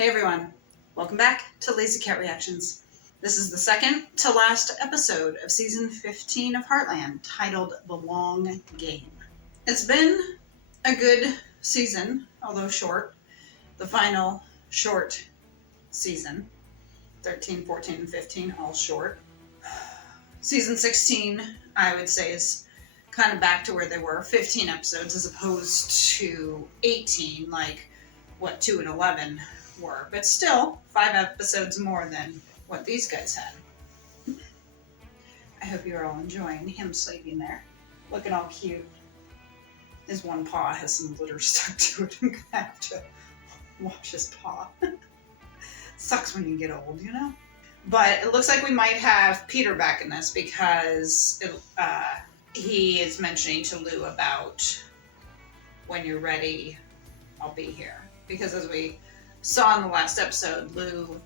Hey everyone, welcome back to Lazy Cat Reactions. This is the second to last episode of season 15 of Heartland, titled The Long Game. It's been a good season, although short. The final short season, 13, 14, and 15, all short. Season 16, I would say, is kind of back to where they were, 15 episodes as opposed to 18, like what 2 and 11 were, but still 5 episodes more than what these guys had. I hope you're all enjoying him sleeping there, looking all cute. His one paw has some glitter stuck to it. I'm gonna have to wash his paw. Sucks when you get old, you know? But it looks like we might have Peter back in this because he is mentioning to Lou about when you're ready, I'll be here. Because as we saw in the last episode, Lou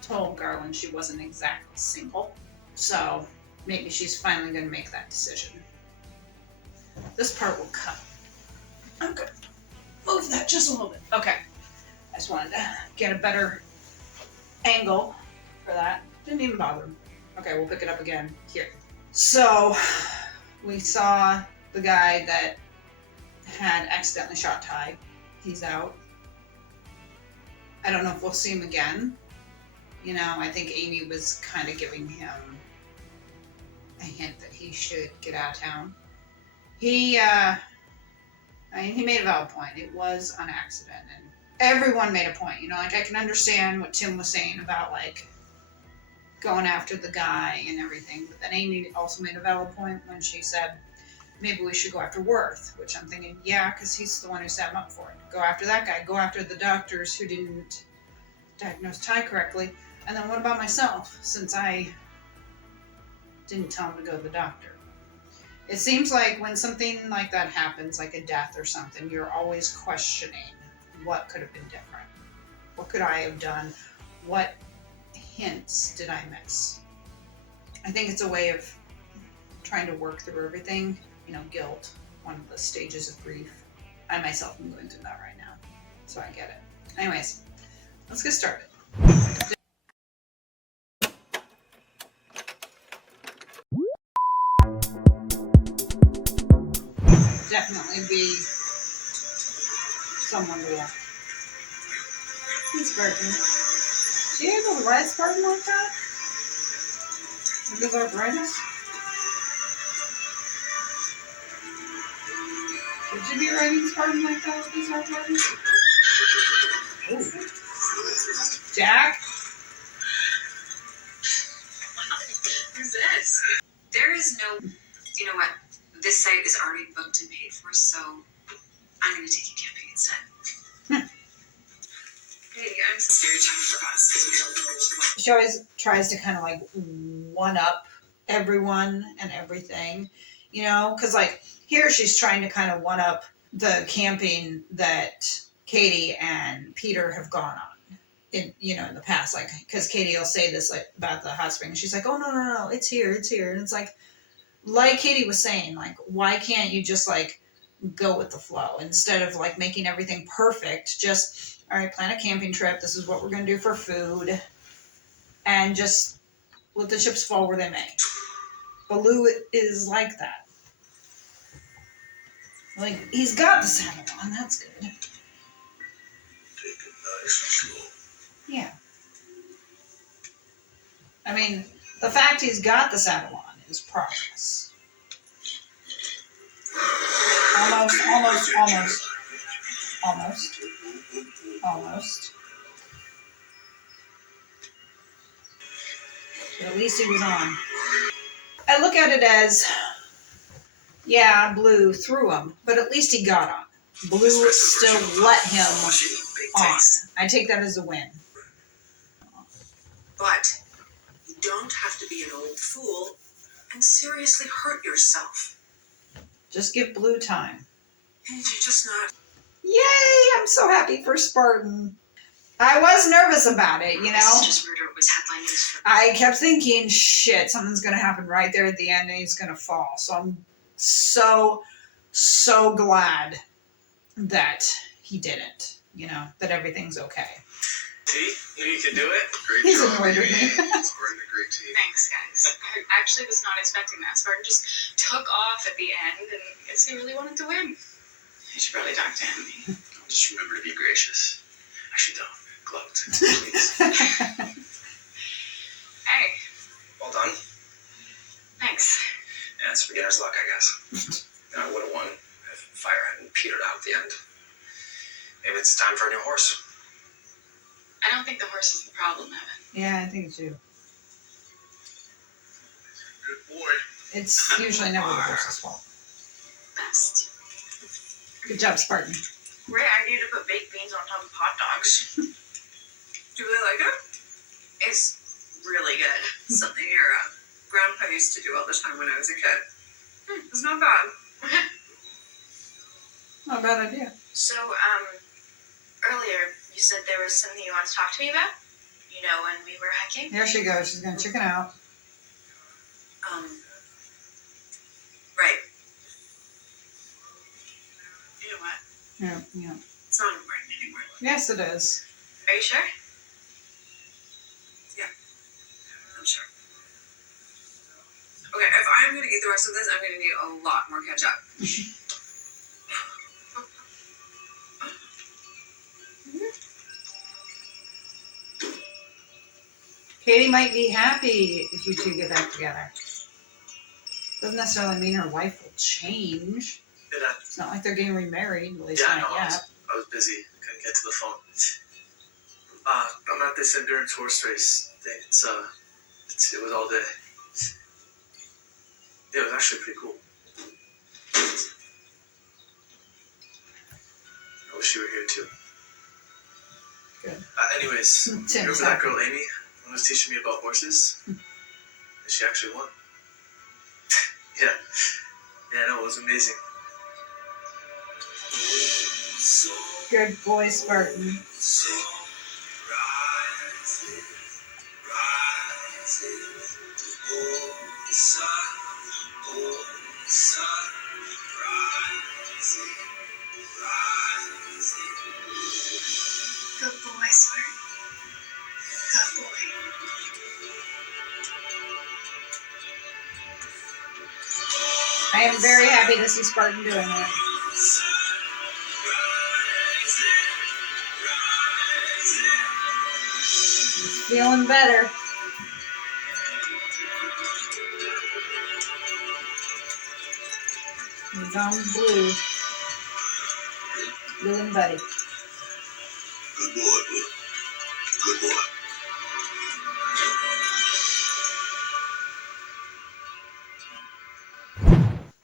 told Garland she wasn't exactly single. So maybe she's finally going to make that decision. This part will cut. I'm going to move that just a little bit. Okay. I just wanted to get a better angle for that. Didn't even bother. Okay, we'll pick it up again here. So we saw the guy that had accidentally shot Ty. He's out. I don't know if we'll see him again. You know, I think Amy was kind of giving him a hint that he should get out of town. He made a valid point. It was an accident, and everyone made a point. You know, like I can understand what Tim was saying about like going after the guy and everything, but then Amy also made a valid point when she said maybe we should go after Worth, which I'm thinking, yeah, because he's the one who set him up for it. Go after that guy. Go after the doctors who didn't diagnose Ty correctly. And then what about myself, since I didn't tell him to go to the doctor? It seems like when something like that happens, like a death or something, you're always questioning what could have been different. What could I have done? What hints did I miss? I think it's a way of trying to work through everything. You know, guilt, one of the stages of grief. I myself am going through that right now, so I get it. Anyways, let's get started. Definitely be someone to watch. He's barking. Is she able to ride Spartan like that? With his arthritis? Should you be riding Spartan like that with his arthritis? Ooh. Jack? Who's this? There is no... You know what? This site is already booked and paid for, so I'm going to take you camping instead. Hey, I'm stereotyping for us because we don't know what... She always tries to kind of like one-up everyone and everything, you know? Because like here she's trying to kind of one-up the camping that Katie and Peter have gone on in, you know, in the past. Like, because Katie will say this like about the hot spring. And she's like, oh, no, it's here. And it's like Katie was saying, like, why can't you just like go with the flow instead of like making everything perfect? Just, all right, plan a camping trip. This is what we're going to do for food. And just let the chips fall where they may. But Lou is like that. Like, he's got the saddle on. That's good. Take it nice and slow. Yeah. I mean, the fact he's got the saddle on is progress. Almost. But at least he was on. I look at it as, yeah, Blue threw him, but at least he got on. Blue still let him on. I take that as a win. But you don't have to be an old fool and seriously hurt yourself. Just give Blue time. And you're just not... Yay! I'm so happy for Spartan. I was nervous about it, you know? Just murder was headline news for... I kept thinking, shit, something's going to happen right there at the end and he's going to fall. So I'm so glad that he didn't, you know, that everything's okay. See? You can do it. Great He's job, annoyed with Amy. me. Spartan, a great team. Thanks, guys. I actually was not expecting that. Spartan just took off at the end, and I guess he really wanted to win. I should probably talk to him. Just remember to be gracious. Actually, don't. Gloat, please. Hey, Well done. thanks. Yeah, it's beginner's luck, I guess. I would have won if fire hadn't petered out at the end. Maybe it's time for a new horse. I don't think the horse is the problem, Evan. Yeah, I think it's you. Good boy. It's usually never the horse's fault. Best. Good job, Spartan. Great idea to put baked beans on top of hot dogs. Do you really like it? It's really good. Something your grandpa used to do all the time when I was a kid. It's not bad. Not a bad idea. So, earlier you said there was something you wanted to talk to me about? You know, when we were hiking? There she goes. She's gonna chicken out. Right. You know what? Yeah. It's not important anymore. Yes, it is. Are you sure? Yeah, I'm sure. Okay, if I'm gonna eat the rest of this, I'm gonna need a lot more ketchup. Katie might be happy if you two get back together. Doesn't necessarily mean her life will change. It's not like they're getting remarried, at least not yet. I was busy. Couldn't get to the phone. I'm at this endurance horse race thing. It was all day. Yeah, it was actually pretty cool. I wish you were here too. Good. Anyways, Tim's you remember that happy. girl Amy who was teaching me about horses? And she actually won. Yeah, no, it was amazing. Good boy, Spartan. Good boy, Spartan. Good boy. I am very happy to see Spartan doing it. He's feeling better. He's on blue. Blue and Buddy. Good boy, Blue. Good boy.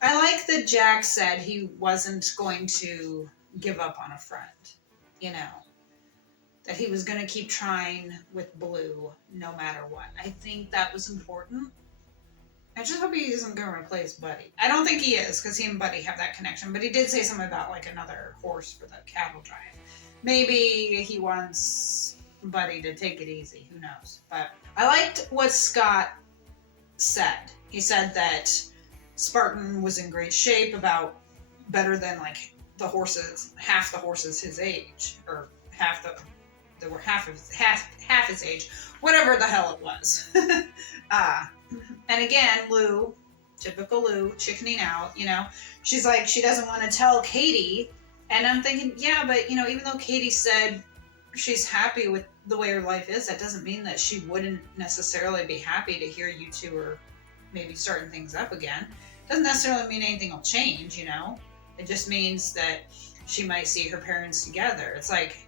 I like that Jack said he wasn't going to give up on a friend, you know, that he was going to keep trying with Blue no matter what. I think that was important. I just hope he isn't going to replace Buddy. I don't think he is, because he and Buddy have that connection, but he did say something about like another horse for the cattle drive. Maybe he wants Buddy to take it easy, who knows. But I liked what Scott said. He said that Spartan was in great shape, about better than like the horses, half the horses his age, or they were half his age, whatever the hell it was. And again, Lou, typical Lou, chickening out, you know, she's like, she doesn't want to tell Katie, and I'm thinking, yeah, but you know, even though Katie said she's happy with the way her life is, that doesn't mean that she wouldn't necessarily be happy to hear you two are maybe starting things up again. Doesn't necessarily mean anything will change, you know? It just means that she might see her parents together. It's like,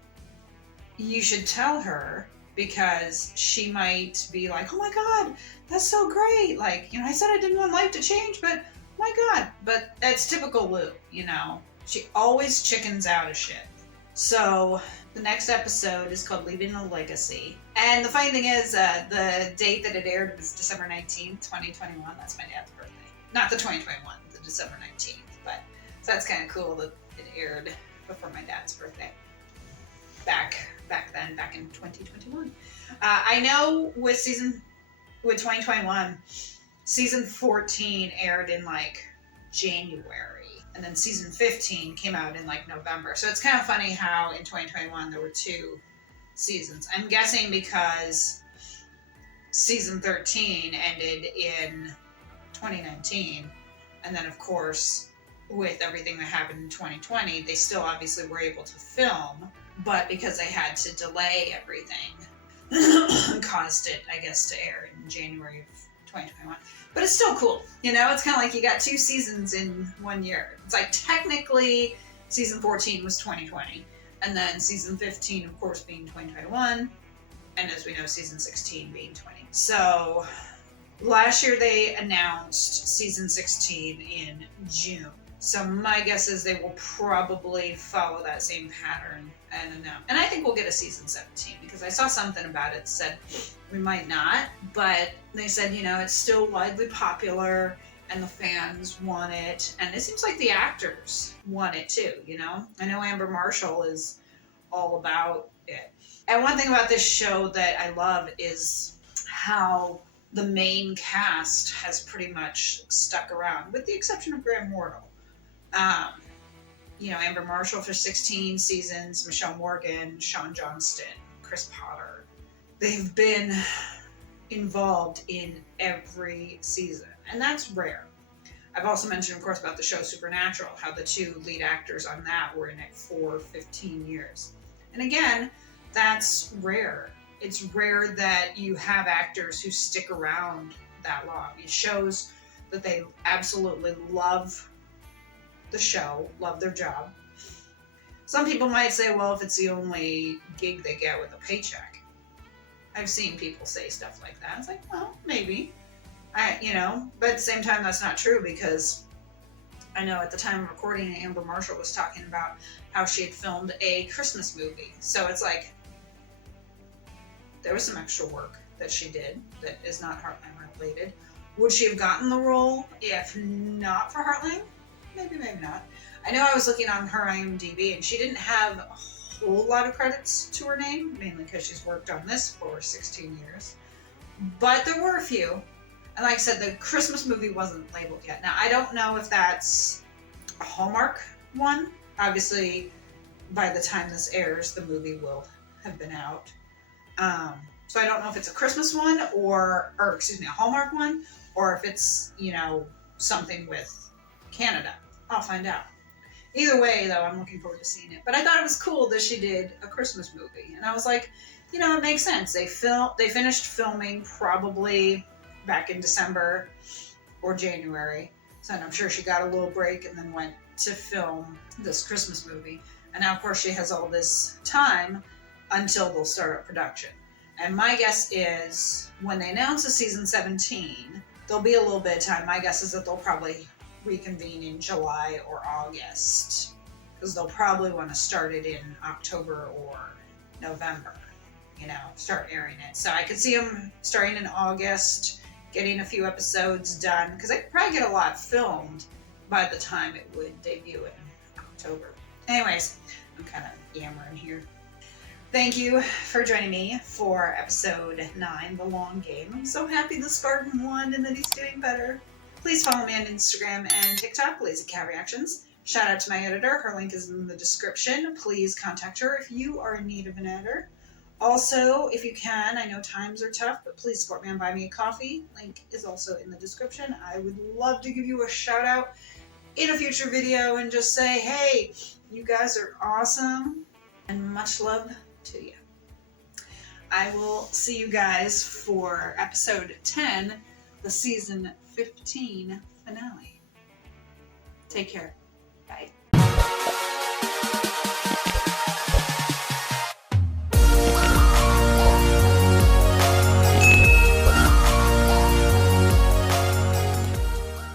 you should tell her, because she might be like, oh my God, that's so great. Like, you know, I said I didn't want life to change, but oh my God. But that's typical Lou, you know? She always chickens out of shit. So the next episode is called Leaving a Legacy. And the funny thing is, the date that it aired was December 19th, 2021. That's my dad's birthday. Not the 2021, the December 19th. But so that's kind of cool that it aired before my dad's birthday. Back then, back in 2021. I know with 2021, season 14 aired in like January, and then season 15 came out in like November. So it's kind of funny how in 2021 there were two seasons. I'm guessing because season 13 ended in 2019, and then of course with everything that happened in 2020, they still obviously were able to film, but because they had to delay everything, caused it, I guess, to air in January of 2021. But it's still cool, you know. It's kind of like you got 2 seasons in 1 year. It's like technically season 14 was 2020, and then season 15, of course, being 2021, and as we know, season 16 being 20. So last year they announced season 16 in June. So my guess is they will probably follow that same pattern and announce. And I think we'll get a season 17, because I saw something about it that said we might not, but they said, you know, it's still widely popular and the fans want it, and it seems like the actors want it too, you know. I know Amber Marshall is all about it. And one thing about this show that I love is how the main cast has pretty much stuck around, with the exception of Graham Wardle. You know, Amber Marshall for 16 seasons, Michelle Morgan, Sean Johnston, Chris Potter. They've been involved in every season, and that's rare. I've also mentioned, of course, about the show Supernatural, how the 2 lead actors on that were in it for 15 years. And again, that's rare. It's rare that you have actors who stick around that long. It shows that they absolutely love the show, love their job. Some people might say, well, if it's the only gig they get with a paycheck. I've seen people say stuff like that. It's like, well, maybe. But at the same time, that's not true, because I know at the time of recording, Amber Marshall was talking about how she had filmed a Christmas movie. So it's like, there was some extra work that she did that is not Heartland related. Would she have gotten the role if not for Heartland? Maybe, maybe not. I know I was looking on her IMDb, and she didn't have a whole lot of credits to her name, mainly because she's worked on this for 16 years. But there were a few. And like I said, the Christmas movie wasn't labeled yet. Now, I don't know if that's a Hallmark one. Obviously, by the time this airs, the movie will have been out. So I don't know if it's a Christmas one or a Hallmark one, or if it's, you know, something with Canada. I'll find out. Either way, though, I'm looking forward to seeing it. But I thought it was cool that she did a Christmas movie. And I was like, you know, it makes sense. They finished filming probably back in December or January. So I'm sure she got a little break and then went to film this Christmas movie. And now, of course, she has all this time until they'll start up production. And my guess is when they announce a season 17, there'll be a little bit of time. My guess is that they'll probably reconvene in July or August, because they'll probably want to start it in October or November, you know, start airing it. So I could see them starting in August, getting a few episodes done, because they could probably get a lot filmed by the time it would debut in October. Anyways, I'm kind of yammering here. Thank you for joining me for episode 9, The Long Game. I'm so happy the Spartan won and that he's doing better. Please follow me on Instagram and TikTok, Lazy Cat Reactions. Shout out to my editor. Her link is in the description. Please contact her if you are in need of an editor. Also, if you can, I know times are tough, but please support me on Buy Me a Coffee. Link is also in the description. I would love to give you a shout out in a future video and just say, hey, you guys are awesome, and much love to you. I will see you guys for episode 10, the season 15 finale. Take care. Bye.